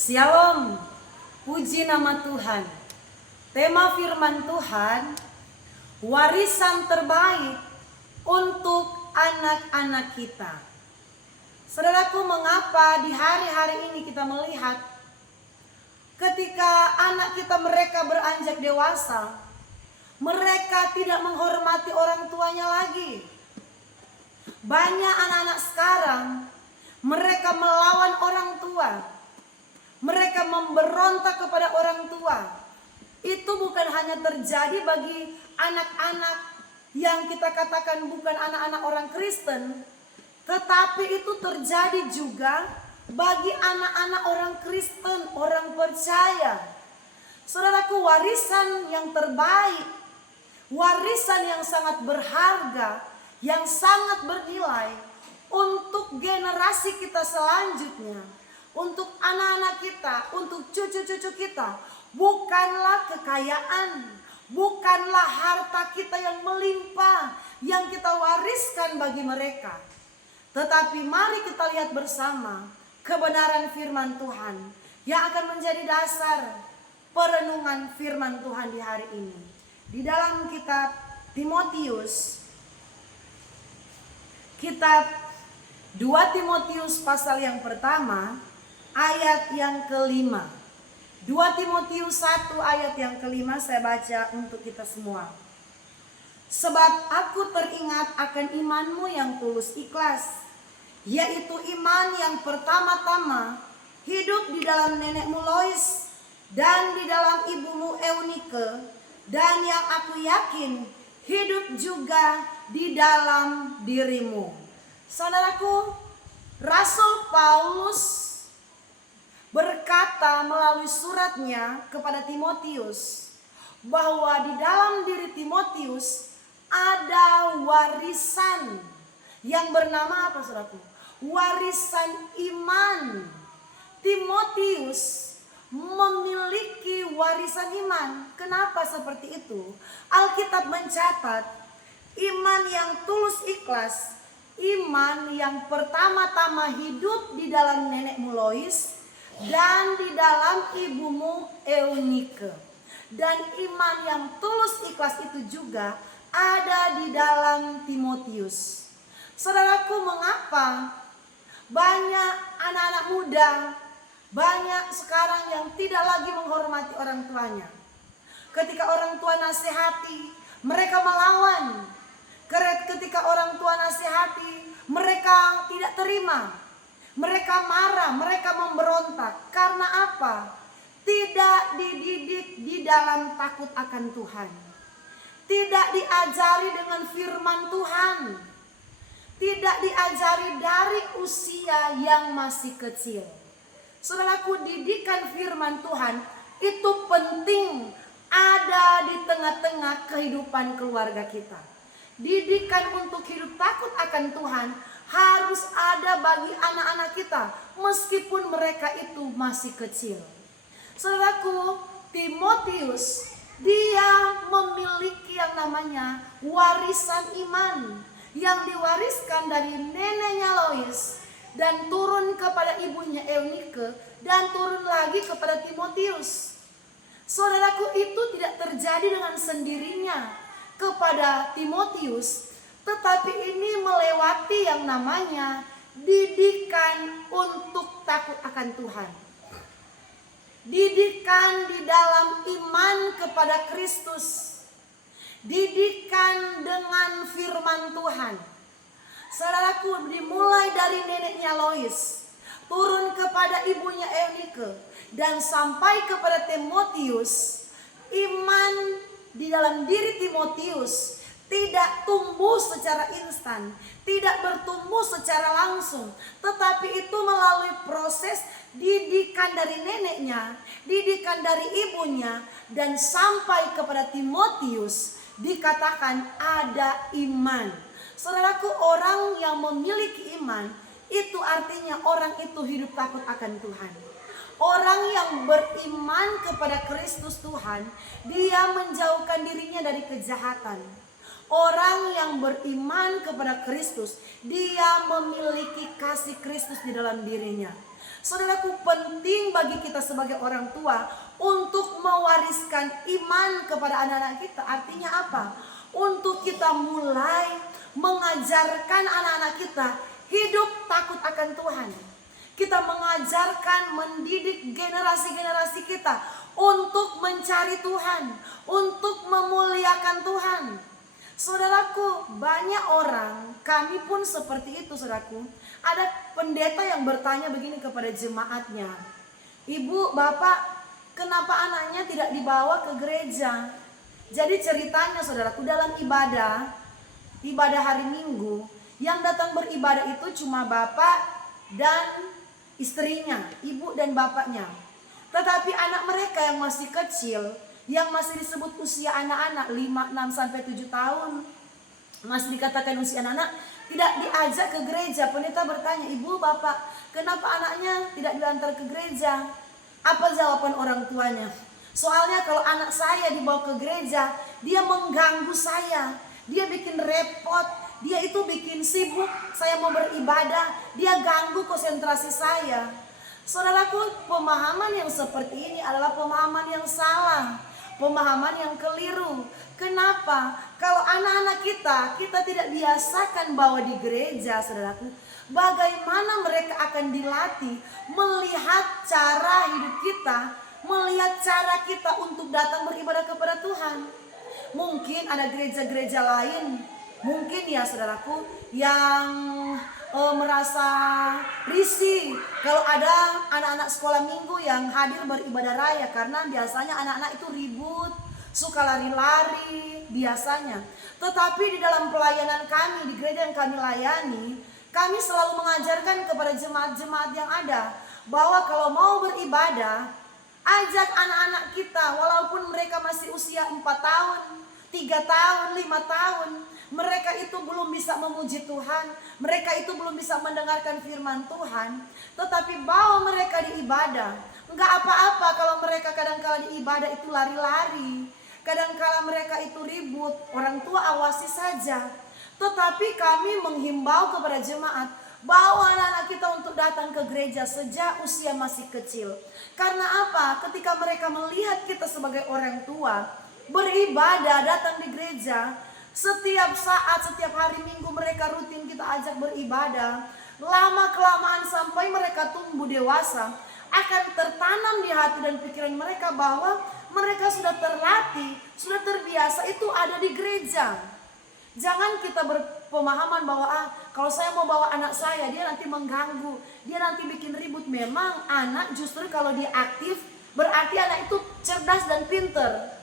Shalom, puji nama Tuhan. Tema firman Tuhan, warisan terbaik untuk anak-anak kita. Saudaraku, mengapa di hari-hari ini kita melihat ketika anak kita mereka beranjak dewasa, mereka tidak menghormati orang tuanya lagi. Banyak anak-anak sekarang, mereka melawan orang tua. Mereka memberontak kepada orang tua. Itu bukan hanya terjadi bagi anak-anak yang kita katakan bukan anak-anak orang Kristen, tetapi itu terjadi juga bagi anak-anak orang Kristen, orang percaya. Saudaraku, warisan yang terbaik, warisan yang sangat berharga, yang sangat bernilai untuk generasi kita selanjutnya, untuk anak-anak kita, untuk cucu-cucu kita, bukanlah kekayaan, bukanlah harta kita yang melimpah, yang kita wariskan bagi mereka. Tetapi mari kita lihat bersama kebenaran firman Tuhan yang akan menjadi dasar perenungan firman Tuhan di hari ini. Di dalam kitab Timotius, kitab 2 Timotius pasal yang pertama, ayat yang kelima. 2 Timotius 1 ayat yang kelima saya baca untuk kita semua. Sebab aku teringat akan imanmu yang tulus ikhlas, yaitu iman yang pertama-tama hidup di dalam nenekmu Lois dan di dalam ibumu Eunike, dan yang aku yakin hidup juga di dalam dirimu. Saudaraku, Rasul Paulus berkata melalui suratnya kepada Timotius bahwa di dalam diri Timotius ada warisan yang bernama apa, saudaraku? Warisan iman. Timotius memiliki warisan iman. Kenapa seperti itu? Alkitab mencatat iman yang tulus ikhlas, iman yang pertama-tama hidup di dalam nenekmu Lois dan di dalam ibumu Eunike. Dan iman yang tulus ikhlas itu juga ada di dalam Timotius. Saudaraku, mengapa banyak anak-anak muda, banyak sekarang yang tidak lagi menghormati orang tuanya? Ketika orang tua nasihati, mereka melawan. Ketika orang tua nasihati, mereka tidak terima. Mereka marah, mereka memberontak. Karena apa? Tidak dididik di dalam takut akan Tuhan. Tidak diajari dengan firman Tuhan. Tidak diajari dari usia yang masih kecil. Saudaraku, didikan firman Tuhan itu penting ada di tengah-tengah kehidupan keluarga kita. Didikan untuk hidup takut akan Tuhan harus ada bagi anak-anak kita meskipun mereka itu masih kecil. Saudaraku, Timotius dia memiliki yang namanya warisan iman yang diwariskan dari neneknya Lois dan turun kepada ibunya Eunike dan turun lagi kepada Timotius. Saudaraku, itu tidak terjadi dengan sendirinya kepada Timotius, tetapi ini melewati yang namanya didikan untuk takut akan Tuhan. Didikan di dalam iman kepada Kristus. Didikan dengan firman Tuhan. Saudaraku, dimulai dari neneknya Lois, turun kepada ibunya Eunike, dan sampai kepada Timotius, iman di dalam diri Timotius tidak tumbuh secara instan, tidak bertumbuh secara langsung, tetapi itu melalui proses didikan dari neneknya, didikan dari ibunya, dan sampai kepada Timotius dikatakan ada iman. Saudaraku, orang yang memiliki iman itu artinya orang itu hidup takut akan Tuhan. Orang yang beriman kepada Kristus Tuhan, dia menjauhkan dirinya dari kejahatan. Orang yang beriman kepada Kristus, dia memiliki kasih Kristus di dalam dirinya. Saudaraku, penting bagi kita sebagai orang tua untuk mewariskan iman kepada anak-anak kita. Artinya apa? Untuk kita mulai mengajarkan anak-anak kita hidup takut akan Tuhan. Kita mengajarkan, mendidik generasi-generasi kita untuk mencari Tuhan, untuk memuliakan Tuhan. Saudaraku, banyak orang, kami pun seperti itu saudaraku. Ada pendeta yang bertanya begini kepada jemaatnya, "Ibu, Bapak, kenapa anaknya tidak dibawa ke gereja?" Jadi ceritanya saudaraku, dalam ibadah hari Minggu, yang datang beribadah itu cuma bapak dan istrinya, ibu dan bapaknya. Tetapi anak mereka yang masih kecil, yang masih disebut usia anak-anak 5, 6 sampai 7 tahun, masih dikatakan usia anak-anak, tidak diajak ke gereja. Pendeta bertanya, "Ibu, Bapak, kenapa anaknya tidak diantar ke gereja?" Apa jawaban orang tuanya? "Soalnya kalau anak saya dibawa ke gereja, dia mengganggu saya, dia bikin repot, dia itu bikin sibuk, saya mau beribadah, dia ganggu konsentrasi saya." Saudaraku, pemahaman yang seperti ini adalah pemahaman yang salah, pemahaman yang keliru. Kenapa? Kalau anak-anak kita tidak biasakan bawa di gereja, saudaraku, bagaimana mereka akan dilatih melihat cara hidup kita, melihat cara kita untuk datang beribadah kepada Tuhan. Mungkin ada gereja-gereja lain, mungkin ya saudaraku, yang merasa risih kalau ada anak-anak sekolah minggu yang hadir beribadah raya, karena biasanya anak-anak itu ribut, suka lari-lari biasanya. Tetapi di dalam pelayanan kami, di gereja yang kami layani, kami selalu mengajarkan kepada jemaat-jemaat yang ada bahwa kalau mau beribadah, ajak anak-anak kita walaupun mereka masih usia 4 tahun, 3 tahun, 5 tahun. Mereka itu belum bisa memuji Tuhan, mereka itu belum bisa mendengarkan firman Tuhan, tetapi bawa mereka di ibadah. Enggak apa-apa kalau mereka kadang-kala di ibadah itu lari-lari, kadang-kala mereka itu ribut, orang tua awasi saja. Tetapi kami menghimbau kepada jemaat, bawa anak-anak kita untuk datang ke gereja sejak usia masih kecil. Karena apa? Ketika mereka melihat kita sebagai orang tua beribadah, datang di gereja, setiap saat, setiap hari Minggu mereka rutin kita ajak beribadah, lama-kelamaan sampai mereka tumbuh dewasa, akan tertanam di hati dan pikiran mereka bahwa mereka sudah terlatih, sudah terbiasa itu ada di gereja. Jangan kita berpemahaman bahwa kalau saya mau bawa anak saya, dia nanti mengganggu, dia nanti bikin ribut. Memang anak justru kalau dia aktif, berarti anak itu cerdas dan pinter.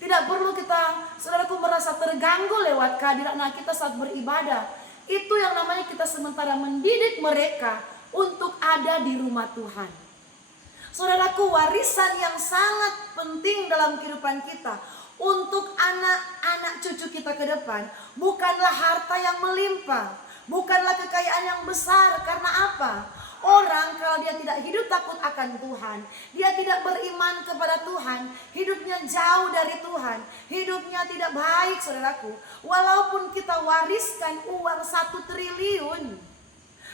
Tidak perlu kita, saudaraku, merasa terganggu lewat kehadiran anak kita saat beribadah. Itu yang namanya kita sementara mendidik mereka untuk ada di rumah Tuhan. Saudaraku, warisan yang sangat penting dalam kehidupan kita untuk anak-anak cucu kita ke depan bukanlah harta yang melimpah, bukanlah kekayaan yang besar. Karena apa? Orang kalau dia tidak hidup takut akan Tuhan, dia tidak beriman kepada Tuhan, hidupnya jauh dari Tuhan, hidupnya tidak baik, saudaraku. Walaupun kita wariskan uang 1 triliun,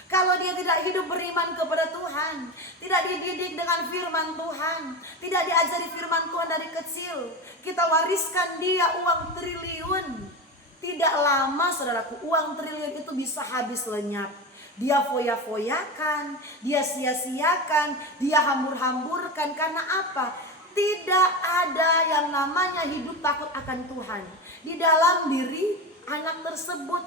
kalau dia tidak hidup beriman kepada Tuhan, tidak dididik dengan firman Tuhan, tidak diajari firman Tuhan dari kecil, kita wariskan dia uang triliun, tidak lama, saudaraku, uang triliun itu bisa habis lenyap. Dia foya-foyakan, dia sia-siakan, dia hambur-hamburkan. Karena apa? Tidak ada yang namanya hidup takut akan Tuhan di dalam diri anak tersebut.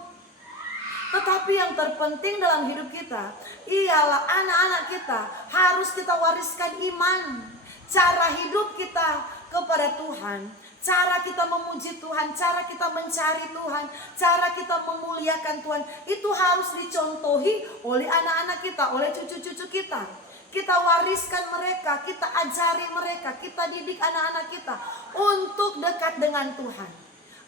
Tetapi yang terpenting dalam hidup kita ialah anak-anak kita harus kita wariskan iman, cara hidup kita kepada Tuhan, cara kita memuji Tuhan, cara kita mencari Tuhan, cara kita memuliakan Tuhan, itu harus dicontohi oleh anak-anak kita, oleh cucu-cucu kita. Kita wariskan mereka, kita ajari mereka, kita didik anak-anak kita untuk dekat dengan Tuhan.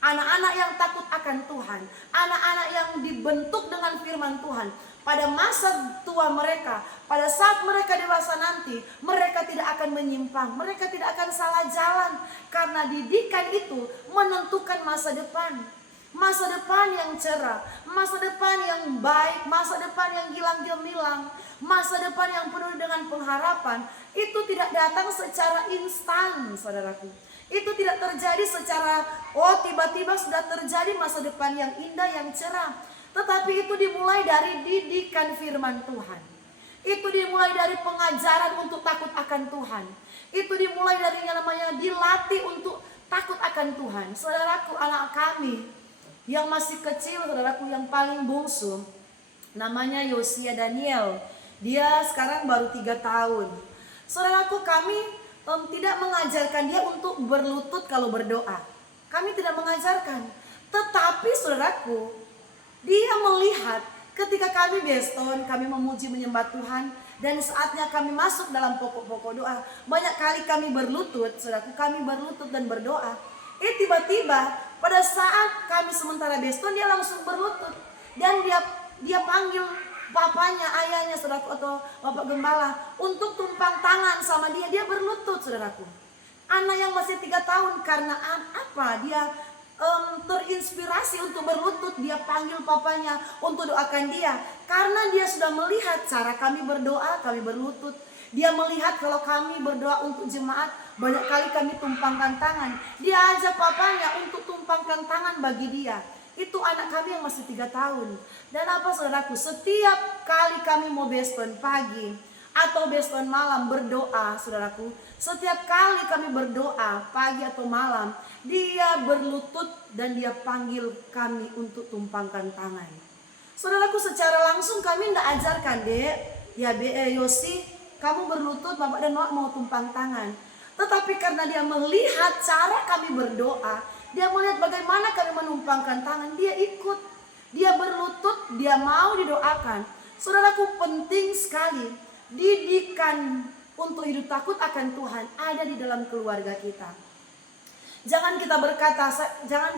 Anak-anak yang takut akan Tuhan, anak-anak yang dibentuk dengan firman Tuhan. Pada masa tua mereka, pada saat mereka dewasa nanti, mereka tidak akan menyimpang, mereka tidak akan salah jalan. Karena didikan itu menentukan masa depan. masa depan yang cerah, masa depan yang baik, masa depan yang gilang-gemilang, masa depan yang penuh dengan pengharapan, itu tidak datang secara instan, saudaraku. Itu tidak terjadi secara, tiba-tiba sudah terjadi masa depan yang indah, yang cerah. Tetapi itu dimulai dari didikan firman Tuhan. Itu dimulai dari pengajaran untuk takut akan Tuhan. Itu dimulai dari yang namanya dilatih untuk takut akan Tuhan. Saudaraku, anak kami yang masih kecil, saudaraku yang paling bungsu, namanya Yosia Daniel. Dia sekarang baru 3 tahun. Saudaraku, kami tidak mengajarkan dia untuk berlutut kalau berdoa. Kami tidak mengajarkan. Tetapi saudaraku, dia melihat ketika kami beston, kami memuji menyembah Tuhan, dan saatnya kami masuk dalam pokok-pokok doa. Banyak kali kami berlutut, saudaraku, kami berlutut dan berdoa. Tiba-tiba pada saat kami sementara beston, dia langsung berlutut. Dan dia panggil bapaknya, ayahnya, saudaraku, atau bapak gembala untuk tumpang tangan sama dia. Dia berlutut, saudaraku. Anak yang masih 3 tahun, karena apa? Dia terinspirasi untuk berlutut. Dia panggil papanya untuk doakan dia, karena dia sudah melihat cara kami berdoa, kami berlutut. Dia melihat kalau kami berdoa untuk jemaat, banyak kali kami tumpangkan tangan. Dia ajak papanya untuk tumpangkan tangan bagi dia. Itu anak kami yang masih 3 tahun. Dan apa, saudaraku, setiap kali kami mau beston pagi atau beston malam berdoa, saudaraku, setiap kali kami berdoa pagi atau malam, dia berlutut dan dia panggil kami untuk tumpangkan tangan. Saudaraku, secara langsung kami tidak ajarkan, Dek, ya Yosi, kamu berlutut, bapak dan mak mau tumpang tangan. Tetapi karena dia melihat cara kami berdoa, dia melihat bagaimana kami menumpangkan tangan, dia ikut. Dia berlutut, dia mau didoakan. Saudaraku, penting sekali didikan untuk hidup takut akan Tuhan ada di dalam keluarga kita. Jangan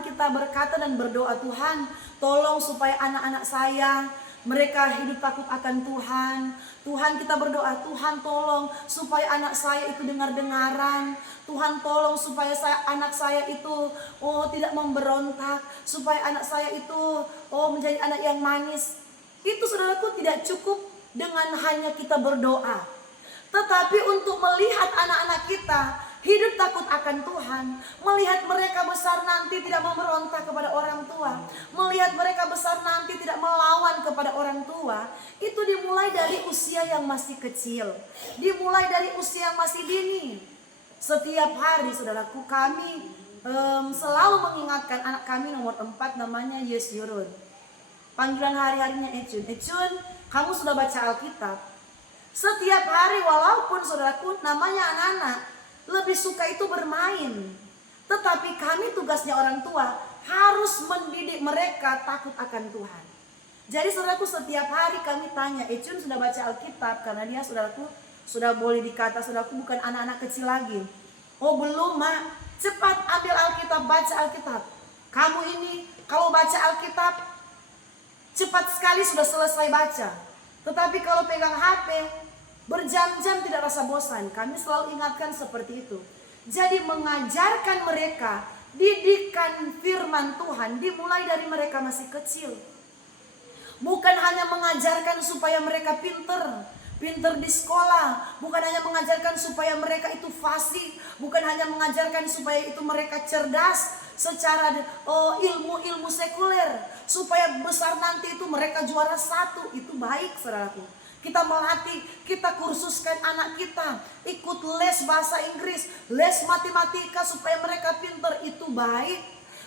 kita berkata dan berdoa, Tuhan, tolong supaya anak-anak saya mereka hidup takut akan Tuhan. Tuhan, kita berdoa, Tuhan tolong supaya anak saya itu dengar-dengaran. Tuhan tolong supaya anak saya itu tidak memberontak. Supaya anak saya itu menjadi anak yang manis. Itu, saudaraku, tidak cukup dengan hanya kita berdoa. Tetapi untuk melihat anak-anak kita hidup takut akan Tuhan, melihat mereka besar nanti tidak memberontak kepada orang tua, melihat mereka besar nanti tidak melawan kepada orang tua, itu dimulai dari usia yang masih kecil, dimulai dari usia yang masih dini. Setiap hari, saudaraku, kami selalu mengingatkan anak kami nomor 4, namanya Yesyurun. Panggilan hari-harinya Ecun. Ecun, kamu sudah baca Alkitab? Setiap hari, walaupun saudaraku namanya anak-anak lebih suka itu bermain, tetapi kami tugasnya orang tua harus mendidik mereka takut akan Tuhan. Jadi saudaraku, setiap hari kami tanya, Ecun sudah baca Alkitab? Karena dia, saudaraku, sudah boleh dikata, saudaraku, bukan anak-anak kecil lagi. Oh belum, Mak. Cepat ambil Alkitab, baca Alkitab. Kamu ini kalau baca Alkitab cepat sekali sudah selesai baca. Tetapi kalau pegang HP berjam-jam tidak rasa bosan. Kami selalu ingatkan seperti itu. Jadi mengajarkan mereka didikan firman Tuhan dimulai dari mereka masih kecil. Bukan hanya mengajarkan supaya mereka pinter di sekolah, bukan hanya mengajarkan supaya mereka itu fasih, bukan hanya mengajarkan supaya itu mereka cerdas secara ilmu sekuler, supaya besar nanti itu mereka juara 1. Itu baik, saudaraku. Kita melatih, kita kursuskan anak kita ikut les bahasa Inggris, les matematika supaya mereka pinter, itu baik.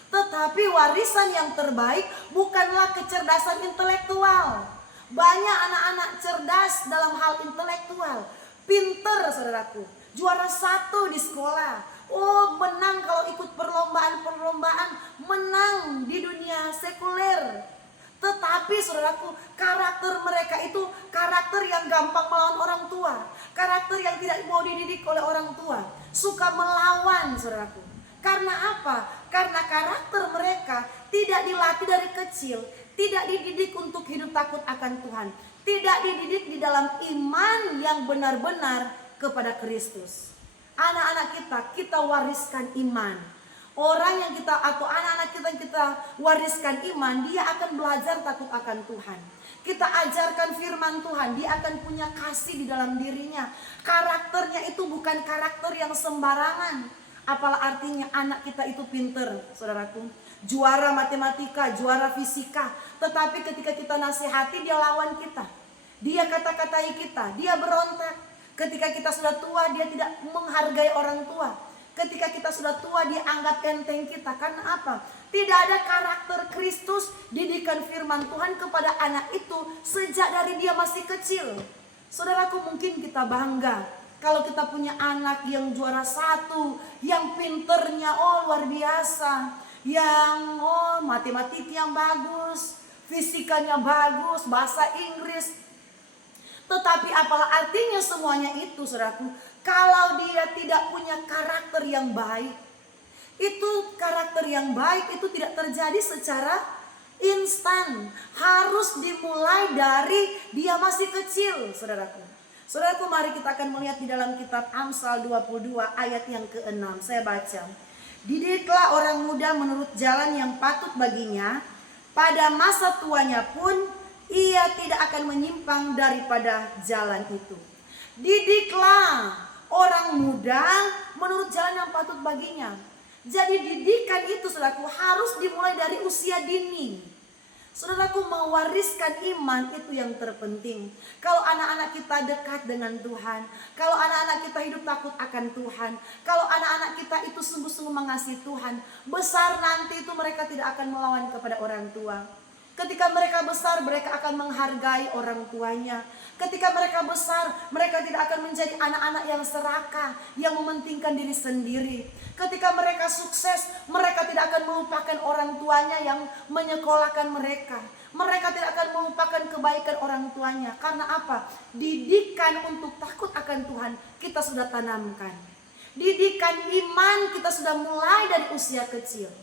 Tetapi warisan yang terbaik bukanlah kecerdasan intelektual. Banyak anak-anak cerdas dalam hal intelektual, pinter, saudaraku, juara 1 di sekolah, menang kalau ikut perlombaan, menang di dunia sekuler. Tetapi saudaraku, karakter mereka itu karakter yang gampang melawan orang tua, karakter yang tidak mau dididik oleh orang tua, suka melawan, saudaraku. Karena apa? Karena karakter mereka tidak dilatih dari kecil, tidak dididik untuk hidup takut akan Tuhan, tidak dididik di dalam iman yang benar-benar kepada Kristus. Anak-anak kita wariskan iman. Orang yang kita atau anak-anak kita yang kita wariskan iman, dia akan belajar takut akan Tuhan. Kita ajarkan firman Tuhan, dia akan punya kasih di dalam dirinya. Karakternya itu bukan karakter yang sembarangan. Apalah artinya anak kita itu pinter, saudaraku. Juara matematika, juara fisika. Tetapi ketika kita nasihati, dia lawan kita. Dia kata-katai kita, dia berontak. Ketika kita sudah tua, dia tidak menghargai orang tua. Ketika kita sudah tua, dia anggap enteng kita. Karena apa? Tidak ada karakter Kristus, didikan firman Tuhan kepada anak itu sejak dari dia masih kecil. Saudaraku, mungkin kita bangga kalau kita punya anak yang juara 1, yang pinternya luar biasa, yang matematik yang bagus, fisikanya bagus, bahasa Inggris. Tetapi apalah artinya semuanya itu, saudaraku, kalau dia tidak punya karakter yang baik. Itu karakter yang baik itu tidak terjadi secara instan. Harus dimulai dari dia masih kecil, saudaraku. Saudaraku, mari kita akan melihat di dalam kitab Amsal 22 ayat yang ke-6. Saya baca. Didiklah orang muda menurut jalan yang patut baginya, pada masa tuanya pun ia tidak akan menyimpang daripada jalan itu. Didiklah orang muda menurut jalan yang patut baginya. Jadi didikan itu, saudaraku, harus dimulai dari usia dini. Saudaraku, mewariskan iman itu yang terpenting. Kalau anak-anak kita dekat dengan Tuhan, kalau anak-anak kita hidup takut akan Tuhan, kalau anak-anak kita itu sungguh-sungguh mengasihi Tuhan, besar nanti itu mereka tidak akan melawan kepada orang tua. Ketika mereka besar, mereka akan menghargai orang tuanya. Ketika mereka besar, mereka tidak akan menjadi anak-anak yang serakah, yang mementingkan diri sendiri. Ketika mereka sukses, mereka tidak akan melupakan orang tuanya yang menyekolahkan mereka. Mereka tidak akan melupakan kebaikan orang tuanya. Karena apa? Didikan untuk takut akan Tuhan kita sudah tanamkan. Didikan iman kita sudah mulai dari usia kecil.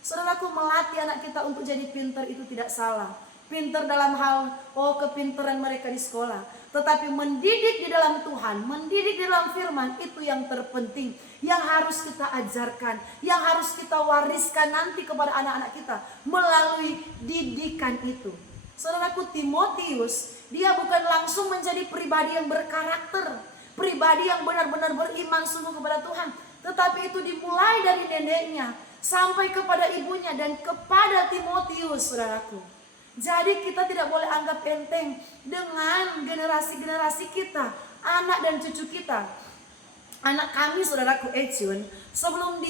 Saudaraku, melatih anak kita untuk jadi pintar itu tidak salah. Pintar dalam hal kepintaran mereka di sekolah. Tetapi mendidik di dalam Tuhan, mendidik di dalam firman, itu yang terpenting. Yang harus kita ajarkan, yang harus kita wariskan nanti kepada anak-anak kita melalui didikan itu. Saudaraku, Timotius, dia bukan langsung menjadi pribadi yang berkarakter, pribadi yang benar-benar beriman sungguh kepada Tuhan. Tetapi itu dimulai dari neneknya sampai kepada ibunya dan kepada Timotius, saudaraku. Jadi kita tidak boleh anggap enteng dengan generasi-generasi kita, anak dan cucu kita. Anak kami, saudaraku Echun, sebelum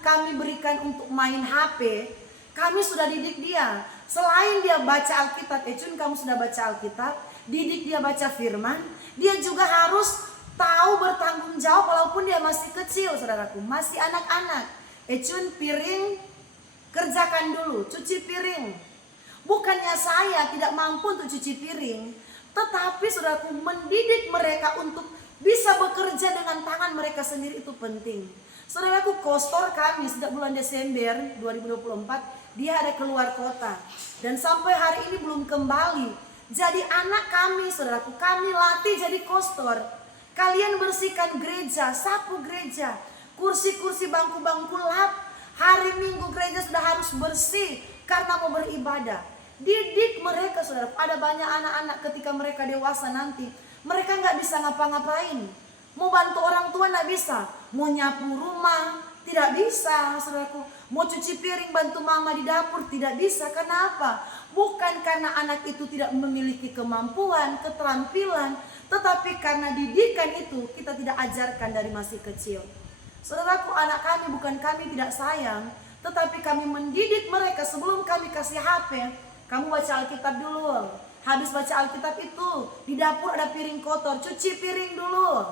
kami berikan untuk main HP, kami sudah didik dia. Selain dia baca Alkitab, Echun, kamu sudah baca Alkitab, didik dia baca firman, dia juga harus tahu bertanggung jawab walaupun dia masih kecil, saudaraku, masih anak-anak. Echun, piring kerjakan dulu, cuci piring. Bukannya saya tidak mampu untuk cuci piring, tetapi saudaraku, mendidik mereka untuk bisa bekerja dengan tangan mereka sendiri itu penting. Saudaraku, kostor kami sejak bulan Desember 2024 dia ada keluar kota dan sampai hari ini belum kembali. Jadi anak kami, saudaraku, kami latih jadi kostor. Kalian bersihkan gereja, sapu gereja, kursi-kursi, bangku-bangku lap. Hari Minggu gereja sudah harus bersih karena mau beribadah. Didik mereka, saudara. Ada banyak anak-anak ketika mereka dewasa nanti, mereka nggak bisa ngapa-ngapain. Mau bantu orang tua nggak bisa. Mau nyapu rumah tidak bisa, saudaraku. Mau cuci piring bantu mama di dapur tidak bisa. Kenapa? Bukan karena anak itu tidak memiliki kemampuan, keterampilan, tetapi karena didikan itu kita tidak ajarkan dari masih kecil. Saudaraku, anak kami bukan kami tidak sayang, tetapi kami mendidik mereka sebelum kami kasih HP. Kamu baca Alkitab dulu. Habis baca Alkitab itu, di dapur ada piring kotor, cuci piring dulu.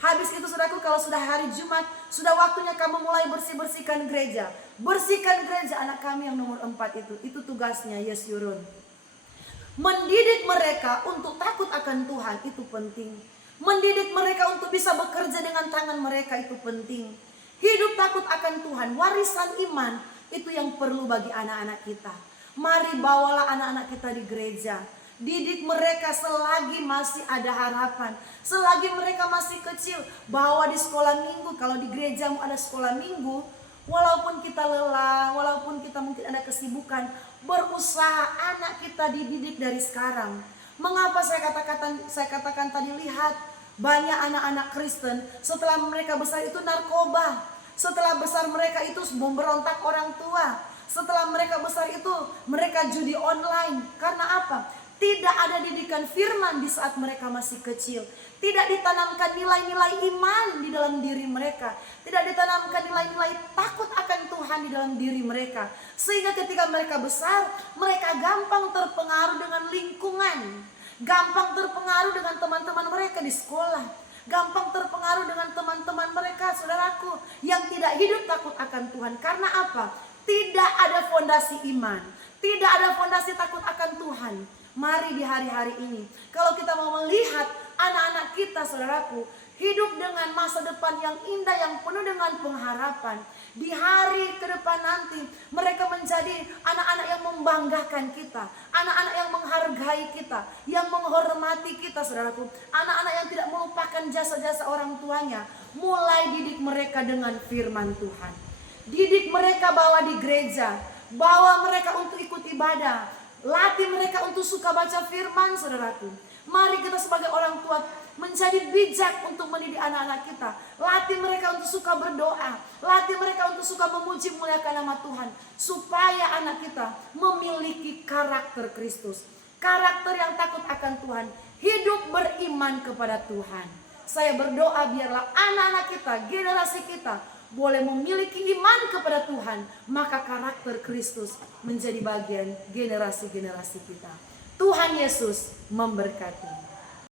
Habis itu, saudaraku, kalau sudah hari Jumat, sudah waktunya kamu mulai bersih-bersihkan gereja. Bersihkan gereja. Anak kami yang nomor 4 itu tugasnya Yes Yurun. Mendidik mereka untuk takut akan Tuhan itu penting. Mendidik mereka untuk bisa bekerja dengan tangan mereka itu penting. Hidup takut akan Tuhan, warisan iman, itu yang perlu bagi anak-anak kita. Mari bawalah anak-anak kita di gereja. Didik mereka selagi masih ada harapan. Selagi mereka masih kecil, bawa di sekolah minggu. Kalau di gerejamu ada sekolah minggu, Walaupun kita lelah, walaupun kita mungkin ada kesibukan, berusaha anak kita dididik dari sekarang. Mengapa saya katakan tadi, lihat banyak anak-anak Kristen setelah mereka besar itu narkoba. Setelah besar mereka itu memberontak orang tua. Setelah mereka besar itu mereka judi online. Karena apa? Tidak ada didikan firman di saat mereka masih kecil. Tidak ditanamkan nilai-nilai iman di dalam diri mereka. Tidak ditanamkan nilai-nilai takut akan Tuhan di dalam diri mereka. Sehingga ketika mereka besar, mereka gampang terpengaruh dengan lingkungan. Gampang terpengaruh dengan teman-teman mereka di sekolah. Gampang terpengaruh dengan teman-teman mereka, saudaraku, yang tidak hidup takut akan Tuhan. Karena apa? Tidak ada fondasi iman. Tidak ada fondasi takut akan Tuhan. Mari di hari-hari ini, kalau kita mau melihat anak-anak kita, saudaraku, hidup dengan masa depan yang indah, yang penuh dengan pengharapan. Di hari ke depan nanti, mereka menjadi anak-anak yang membanggakan kita. Anak-anak yang menghargai kita, yang menghormati kita, saudaraku. Anak-anak yang tidak melupakan jasa-jasa orang tuanya. Mulai didik mereka dengan firman Tuhan. Didik mereka bawa di gereja. Bawa mereka untuk ikut ibadah. Latih mereka untuk suka baca firman, saudaraku. Mari kita sebagai orang tua menjadi bijak untuk mendidik anak-anak kita. Latih mereka untuk suka berdoa. Latih mereka untuk suka memuji muliakan nama Tuhan. Supaya anak kita memiliki karakter Kristus. Karakter yang takut akan Tuhan. Hidup beriman kepada Tuhan. Saya berdoa biarlah anak-anak kita, generasi kita, boleh memiliki iman kepada Tuhan, maka karakter Kristus menjadi bagian generasi-generasi kita. Tuhan Yesus memberkati.